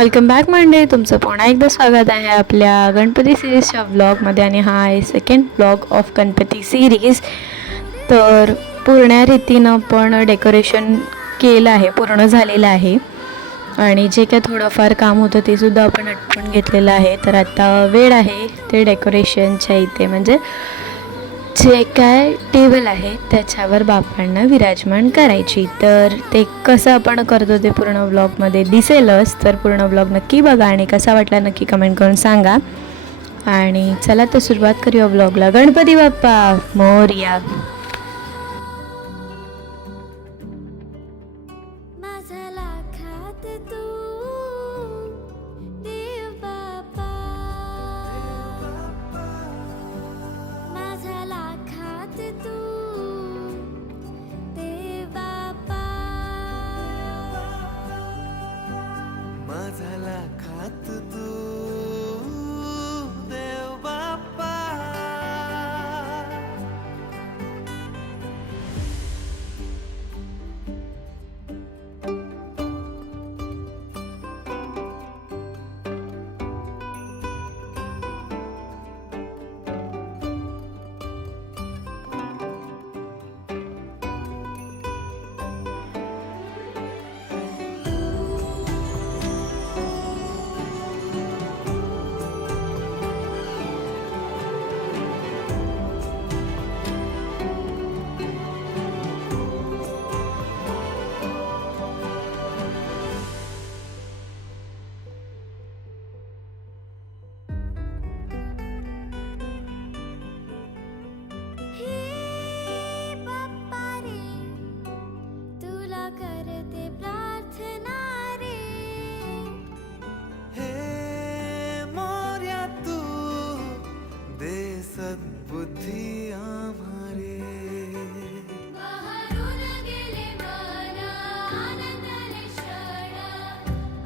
Welcome back Monday. तुमचं पुन्हा एकदा स्वागत आहे आपल्या गणपती सिरीजच्या व्लॉगमध्ये. आणि हा आहे second vlog of Ganpati series. तर पूर्ण रीतीनं पण डेकोरेशन केलं आहे, पूर्ण झालेलं आहे. आणि जे काय थोडंफार काम होतं ते सुद्धा आपण आटपून घेतलेलं आहे. तर आता वेळ आहे ते डेकोरेशनच्या इथे, म्हणजे जे काय टेबल आहे त्याच्यावर बाप्पांना विराजमान करायची. तर ते कसं आपण करतो ते पूर्ण व्लॉगमध्ये दिसेलच. तर पूर्ण व्लॉग नक्की बघा आणि कसा वाटला नक्की कमेंट करून सांगा. आणि चला तर सुरुवात करूया व्लॉगला. गणपती बाप्पा मोरया. झाला खात तू देव बाप्पा. सद्बुद्धी आम्हारे बाहेरून गेले मन आनंदाने क्षण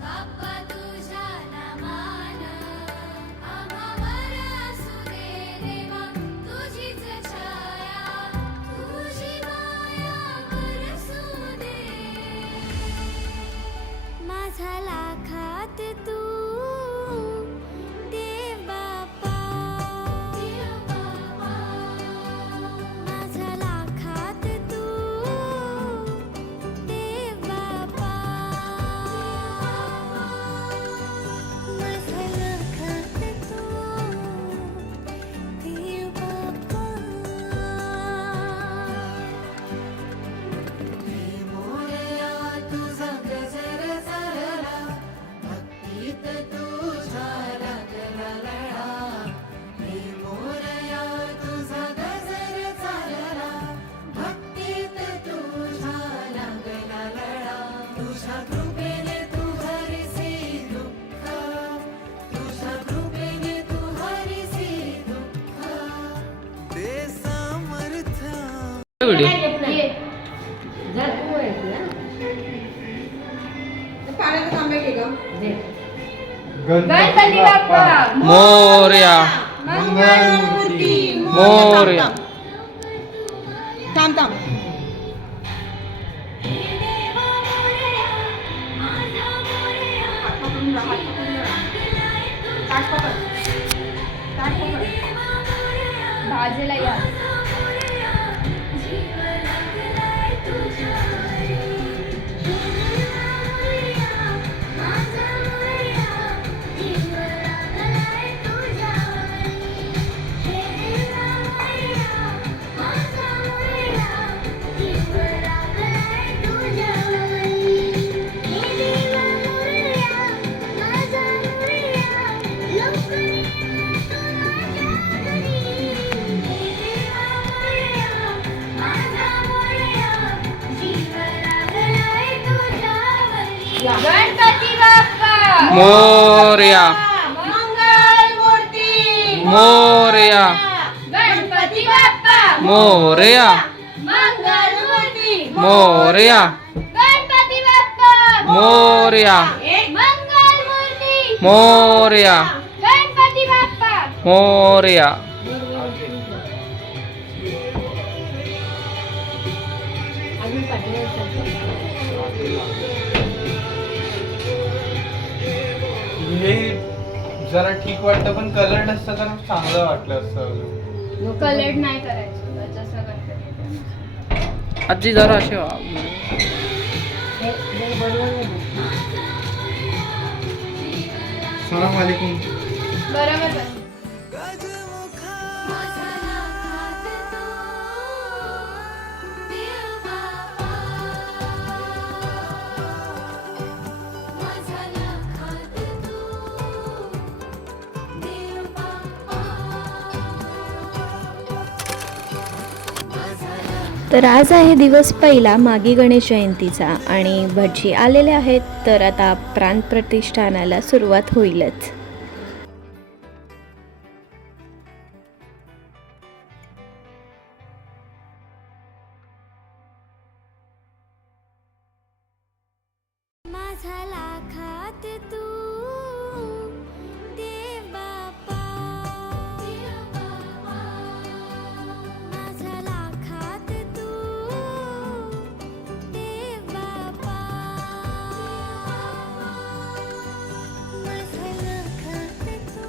बाप्पा तुझ्या नामान आम्हावर असू दे देवा तुझीच छाया तुझी माया बरसू दे माझा लाखात तू गणपती बाप्पा मोरया. मंगलमूर्ती मोरया. थांब थांब. बाजूला या. गणपती बाप्पा मोरया. मंगलमूर्ती मोरया. गणपती बाप्पा मोरया. मंगलमूर्ती मोरया. गणपती बाप्पा मोरया. मंगलमूर्ती मोरया. गणपती बाप्पा मोरया. हे जरा ठीक वाटतं पण कलर नसतं तर चांगलं वाटलं असतं. कलर नाही करायचं जसं गणपती आजी जरा असे वा. सलाम वालेकुम. बरोबर तर आज आहे दिवस पहिला मागी गणेश जयंतीचा आणि भटजी आलेले आहेत, तर आता प्राण प्रतिष्ठानाला सुरुवात होईलच. माझा लाखात तू देव बाप्पा, माझा लाखात तू देव बाप्पा, माझा लाखात तू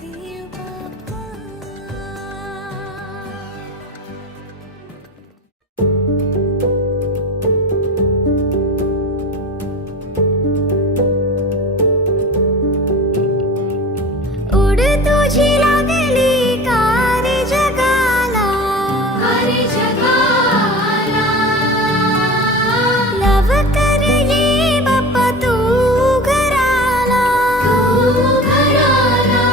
देव बाप्पा. उड तुझी लागली कारी जगाला, कारी जगाला, लव कर ये बाप्पा तू घराला, तू घराला,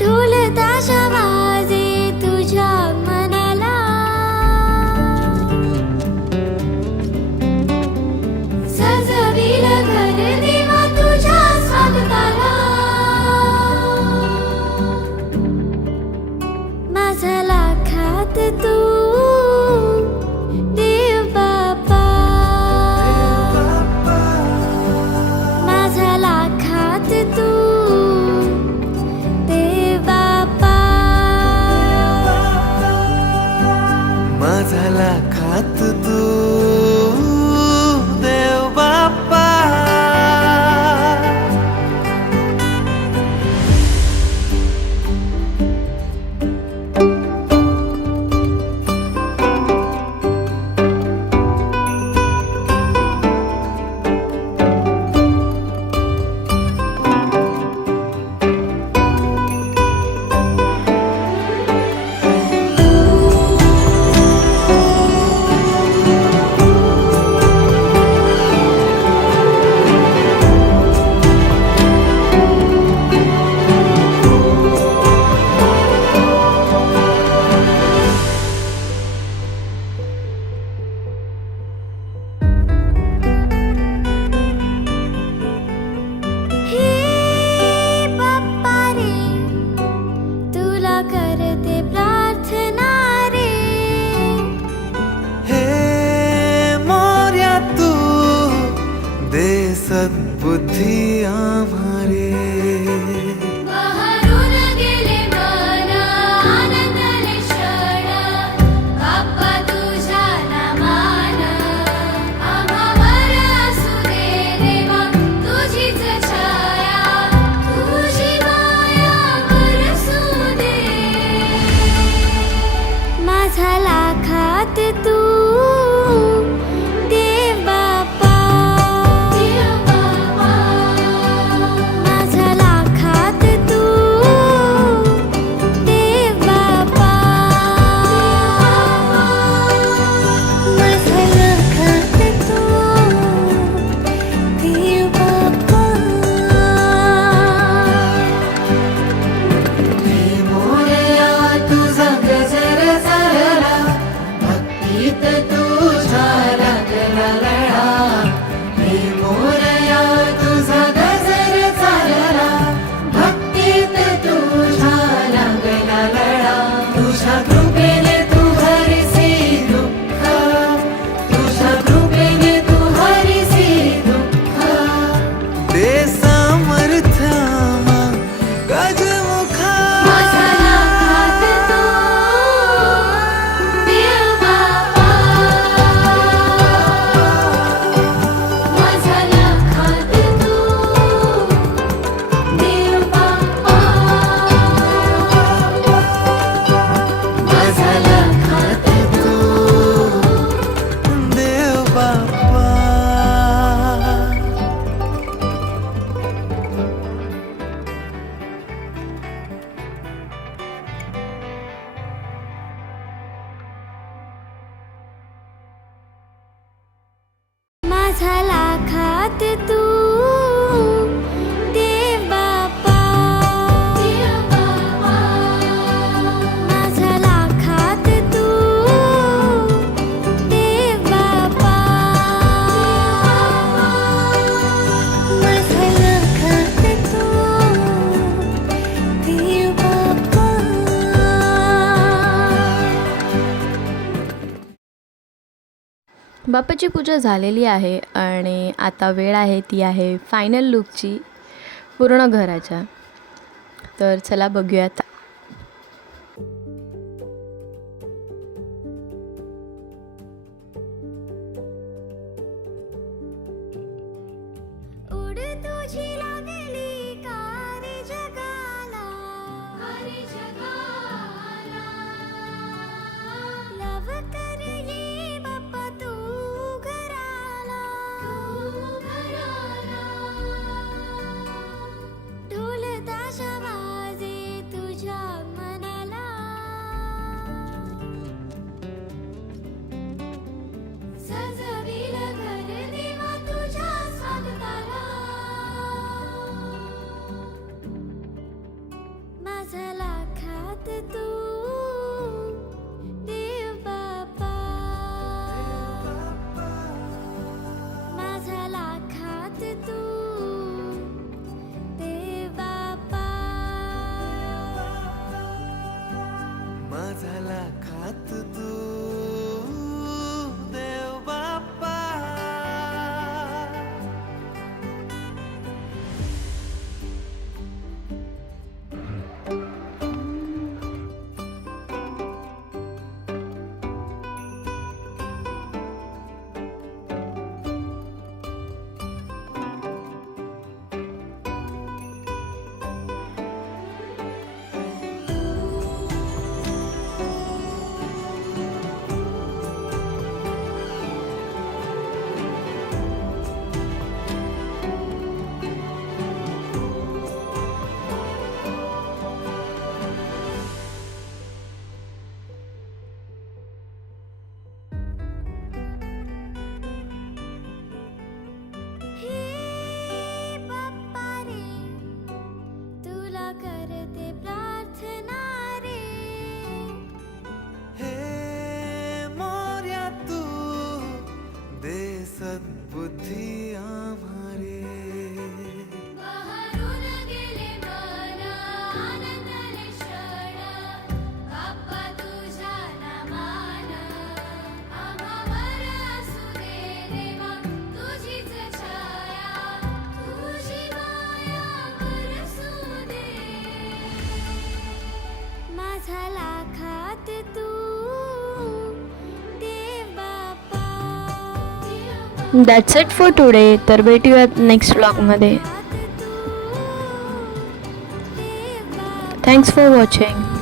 ढोल ताशा वाजे तुझ्या मनाला, सजविल घर देवा तुझ्या स्वागताला, माझा लाखात तू देव बाप्पा, माझा लाखात तू देव बाप्पा, माझा लाखात तू देव बाप्पा. माझा लाखात तू देव बाप्पा माझा लाखात तू देव बाप्पा माझा लाखात तू देव बाप्पा. बाप्पाची पूजा झालेली आहे आणि आता वेळ आहे ती आहे फायनल लुकची पूर्ण घराच्या. तर चला बघूयात. उड तुझी लागली कारी जगाला लव कर ये बाप्पा तू घराला ढोल ताशा वाजे तुझ्या मनाला सजविल घर देवा तुझ्या स्वागताला माझा लाखात तू देव बाप्पा माझा लाखात तू देव बाप्पा माझा लाखात तू देव बाप्पा. हे बाप्पा रे तुला करते प्रार्थना रे हे मोर्या तू दे सद्बुद्धी आम्हारे. बहरून गेले मन आनंदाने क्षण बाप्पा तुझ्या नामान आम्हावर असू दे देवा तुझीच छाया तुझी माया बरसू दे माझा लाखात तू देव बाप्पा दॅट्स इट फॉर टुडे. तर भेटूयात नेक्स्ट ब्लॉगमध्ये. तू देव बाप्पा थँक्स फॉर वॉचिंग.